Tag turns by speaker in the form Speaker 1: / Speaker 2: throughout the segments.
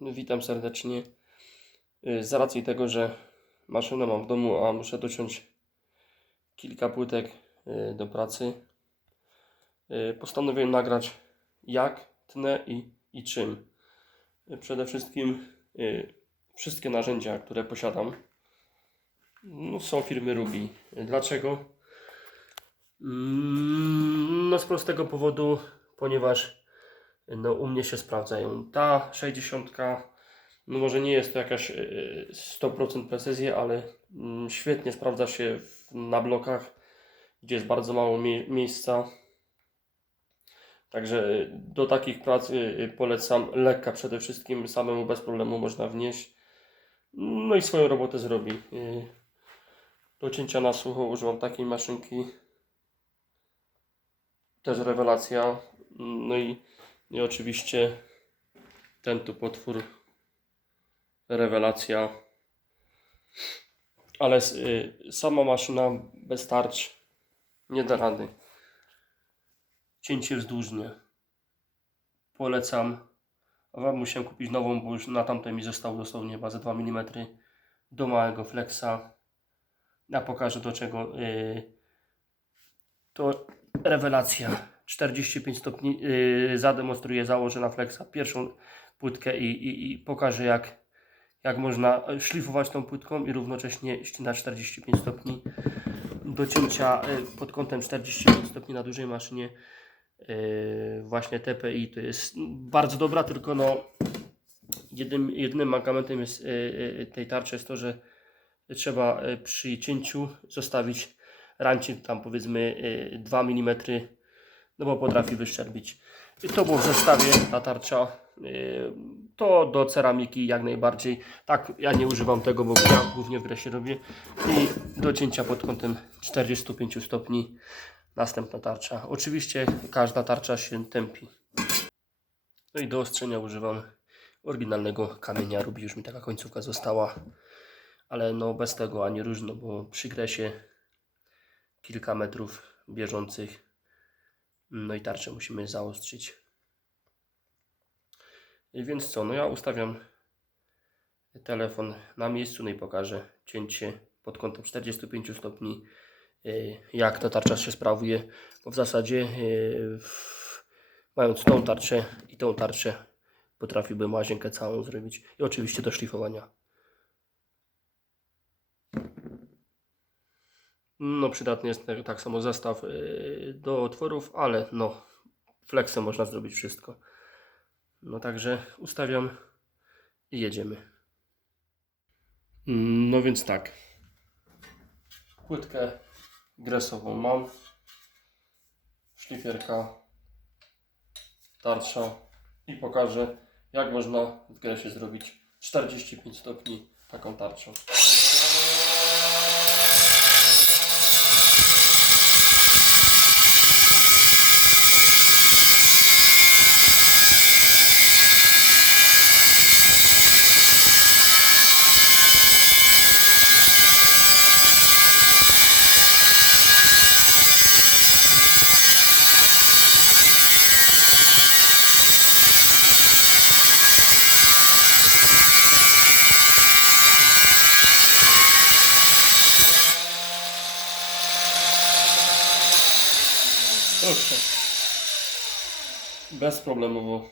Speaker 1: Witam serdecznie. Y, Z racji tego, że maszynę mam w domu, a muszę dociąć kilka płytek y, do pracy, y, postanowiłem nagrać jak tnę i, i czym. Przede wszystkim wszystkie narzędzia, które posiadam, no, są firmy Ruby. Dlaczego? Mm, No z prostego powodu, ponieważ no, u mnie się sprawdzają. Ta 60, no może nie jest to jakaś e, 100% precyzji, ale mm, świetnie sprawdza się na blokach, gdzie jest bardzo mało mie miejsca. Także e, do takich prac e, polecam lekka przede wszystkim, samemu bez problemu można wnieść. No i swoją robotę zrobi. E, Do cięcia na sucho używam takiej maszynki. Też rewelacja. No i i oczywiście ten tu potwór, rewelacja. Ale y, sama maszyna bez tarcz nie da rady. Cięcie wzdłużnie. Polecam. A Wam musiałem kupić nową, bo już na tamtej mi zostało dosłownie chyba ze 2 mm do małego flexa. Ja pokażę do czego. y, To rewelacja. 45 stopni. Yy, zademonstruję, założę na flexa pierwszą płytkę i, i, i pokażę jak, jak można szlifować tą płytką i równocześnie ścinać 45 stopni do cięcia yy, pod kątem 45 stopni na dużej maszynie. Yy, właśnie TPI to jest bardzo dobra, tylko no jednym, jedynym mankamentem jest, tej tarczy jest to, że trzeba przy cięciu zostawić rancik tam powiedzmy yy, 2 mm no bo potrafi wyszczerbić. I to było w zestawie ta tarcza. Yy, To do ceramiki jak najbardziej. Tak, ja nie używam tego, bo ja głównie w gresie robię. I do cięcia pod kątem 45 stopni następna tarcza. Oczywiście każda tarcza się tępi. No i do ostrzenia używam oryginalnego kamienia. Rubi już mi taka końcówka została. Ale no bez tego ani różno, bo przy gresie kilka metrów bieżących no i tarczę musimy zaostrzyć. I więc co, no ja ustawiam telefon na miejscu, no i pokażę cięcie pod kątem 45 stopni, y, jak ta tarcza się sprawuje, bo w zasadzie y, mając tą tarczę i tą tarczę potrafiłbym łazienkę całą zrobić i oczywiście do szlifowania. No przydatny jest tak- tak samo zestaw yy, do otworów, ale no flexem można zrobić wszystko. No także ustawiam i jedziemy. No więc tak. Płytkę gresową mam. Szlifierka, tarcza i pokażę jak można w gresie zrobić 45 stopni taką tarczą. Proszę. Bezproblemowo.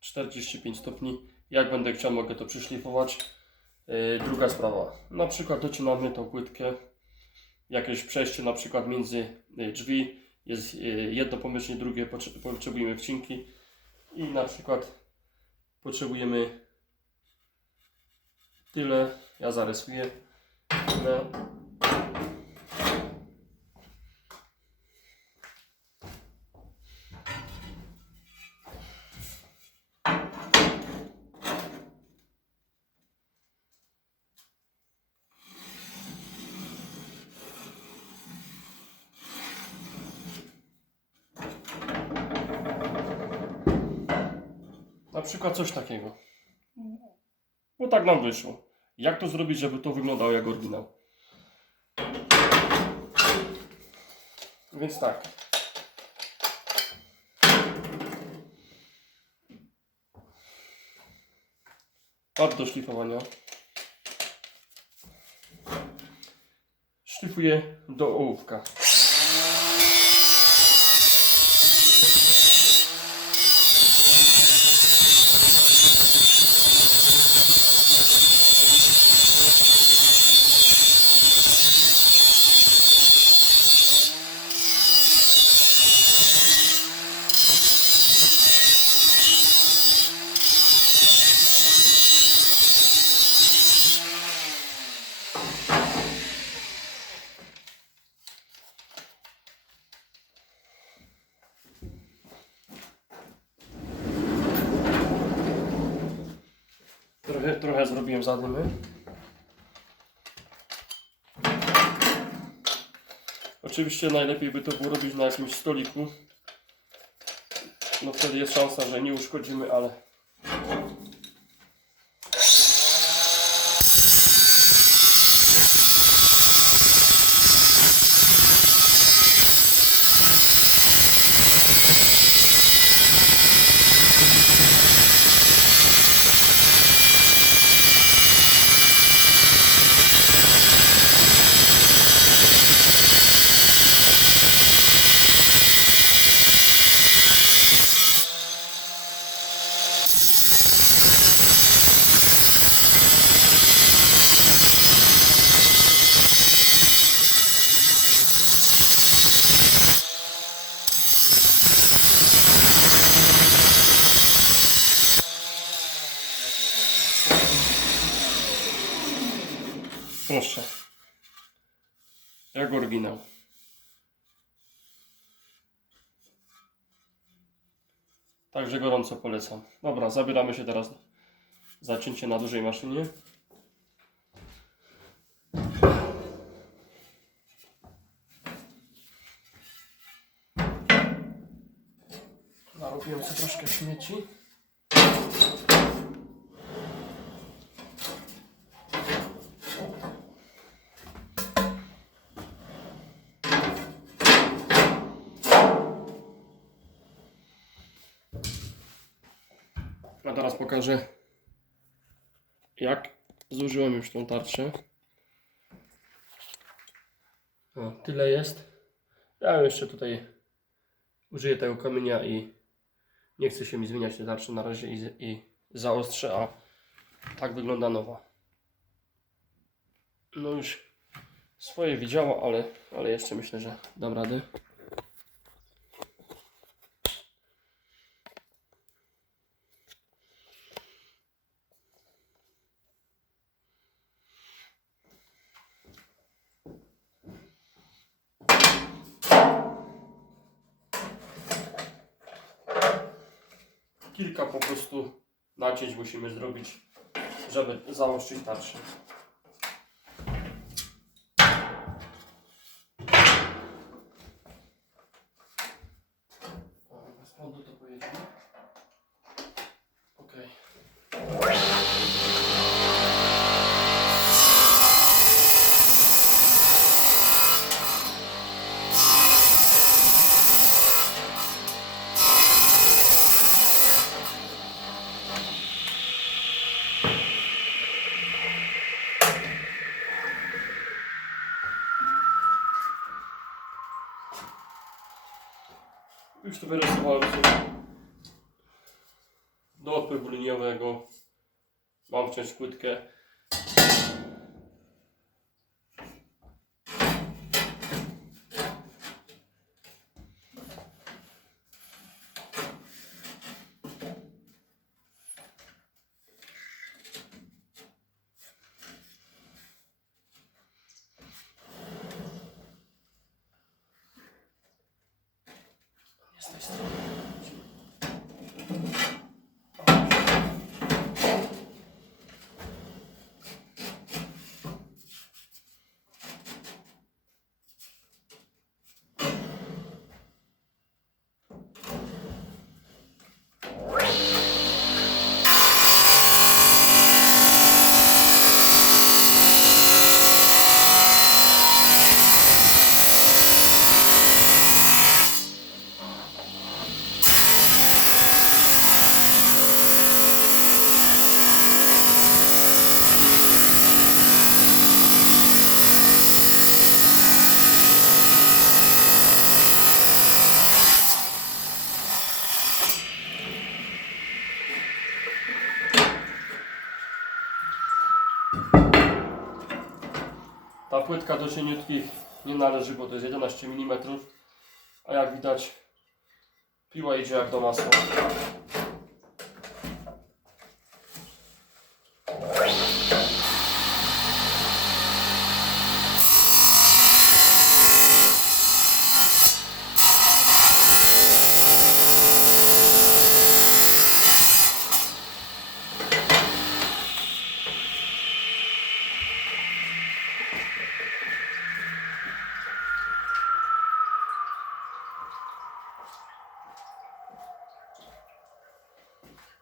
Speaker 1: 45 stopni. Jak będę chciał, mogę to przyszlifować. Yy, druga sprawa. Na przykład docinamy tą płytkę. Jakieś przejście na przykład między yy, drzwi. Jest yy, jedno pomieszczenie, drugie potrze- potrzebujemy wcinki. I na przykład potrzebujemy tyle. Ja zarysuję. Tyle. Przykład coś takiego. Bo tak nam wyszło. Jak to zrobić, żeby to wyglądało jak oryginał? Więc tak. Pad do szlifowania. Szlifuję do ołówka. Trochę, zrobiłem zadymy. Oczywiście najlepiej by to było robić na jakimś stoliku. No wtedy jest szansa, że nie uszkodzimy, ale proszę. Oryginał. Także gorąco polecam. Dobra, zabieramy się teraz za cięcie na dużej maszynie. Narobiłem sobie troszkę śmieci. A teraz pokażę, jak zużyłem już tą tarczę. O, tyle jest. Ja jeszcze tutaj użyję tego kamienia i nie chce się mi zmieniać tej tarczy na razie i, i zaostrzę, a tak wygląda nowa. No już swoje widziała, ale, ale jeszcze myślę, że dam radę. kilka po prostu nacięć musimy zrobić, żeby zaostrzyć tarczę. O, Bez prądu to pojedziemy. Okej. Już wyrysowałem sobie do odpływu liniowego. Mam wciąż płytkę. Płytka do cieniutkich nie należy, bo to jest 11 mm. A jak widać, piła idzie jak do masła.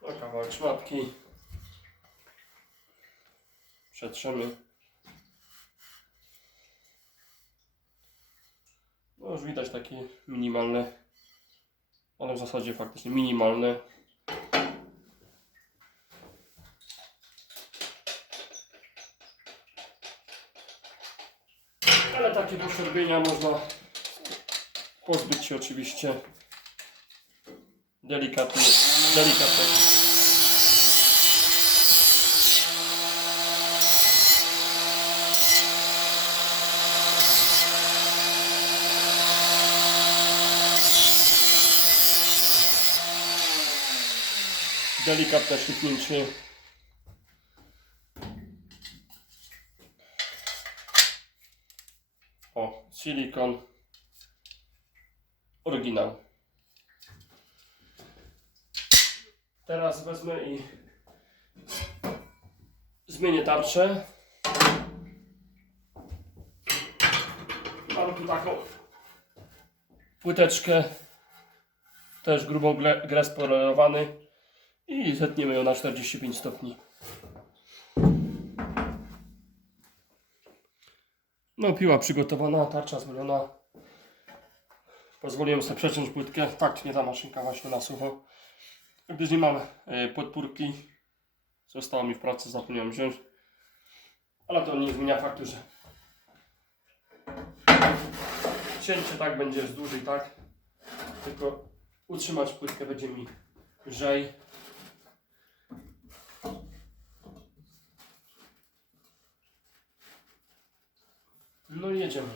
Speaker 1: No, kawałek szmatki. Przetrzemy. No już widać takie minimalne, ale w zasadzie faktycznie minimalne. Ale takie poszczerbienia można pozbyć się oczywiście delikatnie, delikatnie. Delikatne szlifnięcie. O, silikon. Oryginał. Teraz wezmę i zmienię tarczę. Mam tu taką płyteczkę, też grubą gle- gres polerowany i zetniemy ją na 45 stopni. No piła przygotowana, tarcza zmieniona. Pozwoliłem sobie przeciąć płytkę. Tak, nie ta maszynka właśnie na sucho. Gdyż nie mam e, podpórki, zostało mi w pracy, zapomniałem wziąć. Ale to nie zmienia faktu, że cięcie tak będzie wzdłuż i tak. Tylko utrzymać płytkę będzie mi lżej. No i jedziemy.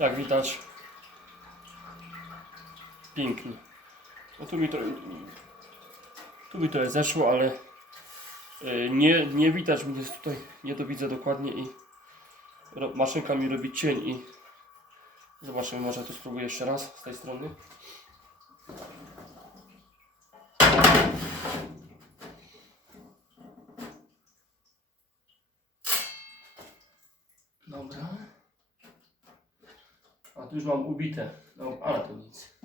Speaker 1: Jak widać, pięknie. No tu mi to, tu mi to zeszło, ale y, nie, nie widać mi jest tutaj, nie to widzę dokładnie i maszynka mi robi cień i zobaczymy, może to spróbuję jeszcze raz z tej strony. Tu już mam ubite. No, ale to nic.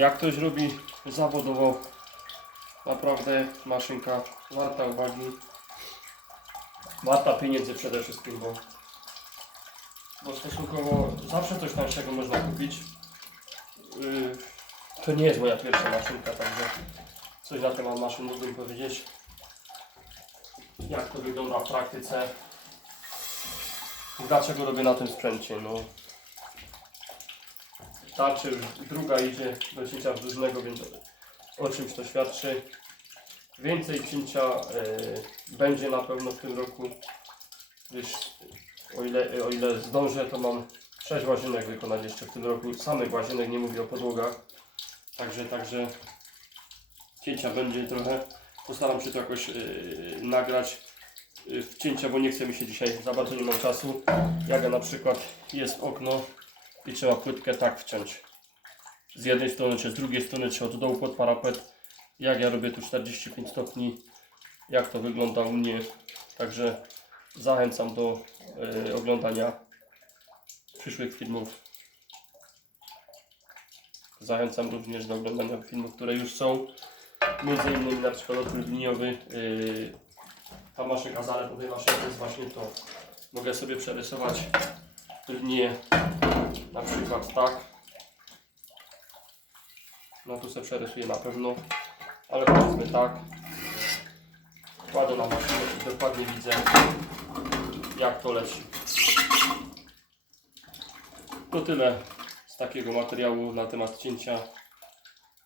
Speaker 1: Jak ktoś robi zawodowo, naprawdę maszynka warta uwagi. Warta pieniędzy przede wszystkim, bo, bo stosunkowo zawsze coś tańszego można kupić. Yy, to nie jest moja pierwsza maszynka, także coś na temat maszyn mógłbym powiedzieć. Jak to wygląda w praktyce. Dlaczego robię na tym sprzęcie? No, druga idzie do cięcia brzusznego, więc o czymś to świadczy. Więcej cięcia e, będzie na pewno w tym roku, gdyż o ile, o ile zdążę, to mam 6 łazienek wykonać jeszcze w tym roku. Samych łazienek, nie mówię o podłogach. Także, także cięcia będzie trochę. Postaram się to jakoś e, nagrać e, w cięcia, bo nie chce mi się dzisiaj, za bardzo nie mam czasu. Jak na przykład jest okno i trzeba płytkę tak wciąć. Z jednej strony czy z drugiej strony, czy od dołu pod parapet. Jak ja robię tu 45 stopni, jak to wygląda u mnie. Także zachęcam do e, oglądania przyszłych filmów. Zachęcam również do oglądania filmów, które już są. Między innymi na przykład odpływ liniowy. Yy, ta maszynka zaletą tej maszynki jest właśnie to. Mogę sobie przerysować linię na przykład tak. No tu sobie przerysuję na pewno, ale powiedzmy tak. Kładę na maszynę i dokładnie widzę jak to leci. To tyle z takiego materiału na temat cięcia.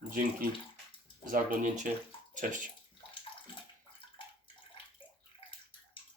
Speaker 1: Dzięki za oglądnięcie. Cześć.